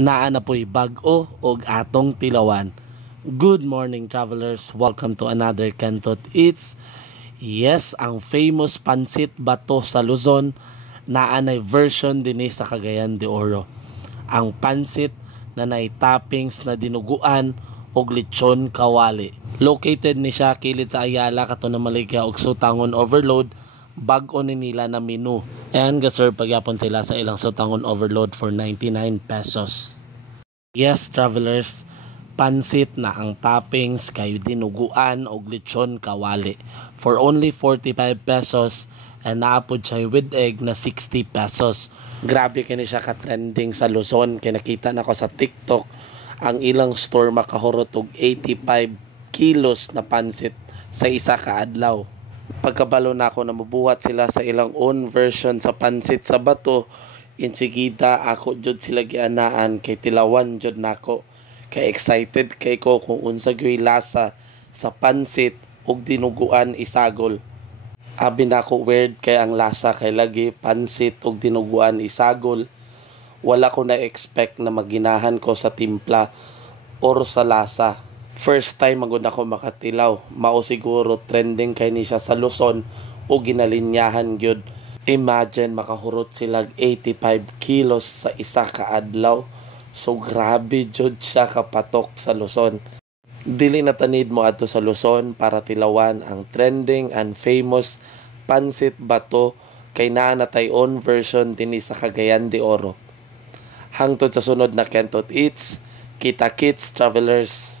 Naa na po'y bag-o og atong tilawan. Good morning travelers, welcome to another Kantot Eats. Yes, ang famous pansit bato sa Luzon, naa nay version dinhi sa Cagayan de Oro. Ang pansit na nay toppings na dinuguan og lechon kawali. Located ni siya kilid sa Ayala kato na Maligya og Sutangon Overload, bag-o ni nila na menu. And gaserve pagyapon sila sa ilang Sutangon Overload for 99 pesos. Yes, travelers, pansit na ang toppings kay dinuguan og lechon kawali for only 45 pesos and naapod siya with egg na 60 pesos. Grabe kini siya ka-trending sa Luzon kay nakita na ko sa TikTok ang ilang store makahurot og 85 kilos na pansit sa isa ka adlaw. Pagkabalo na ako na mabuhat sila sa ilang own version sa pansit sa bato, insigida ako jud sila gianaan kay tilawan jud nako. Kay excited kay ko kung unsa gyoy lasa sa pansit ug dinuguan isagol. Abi nako weird kay ang lasa kay lagi pansit ug dinuguan isagol. Wala ko na expect na maginahan ko sa timpla or sa lasa. First time magud ako makatilaw, mao siguro trending kay ni siya sa Luzon o ginalinyahan gyud. Imagine makahurot sila 85 kilos sa isa ka adlaw. So grabe jud siya kapatok sa Luzon. Dili na tanid mo adto sa Luzon para tilawan ang trending and famous pansit bato kay naa na tay own version dinhi sa Cagayan de Oro. Hangtod sa sunod na Kantot Eats, kita kits travelers.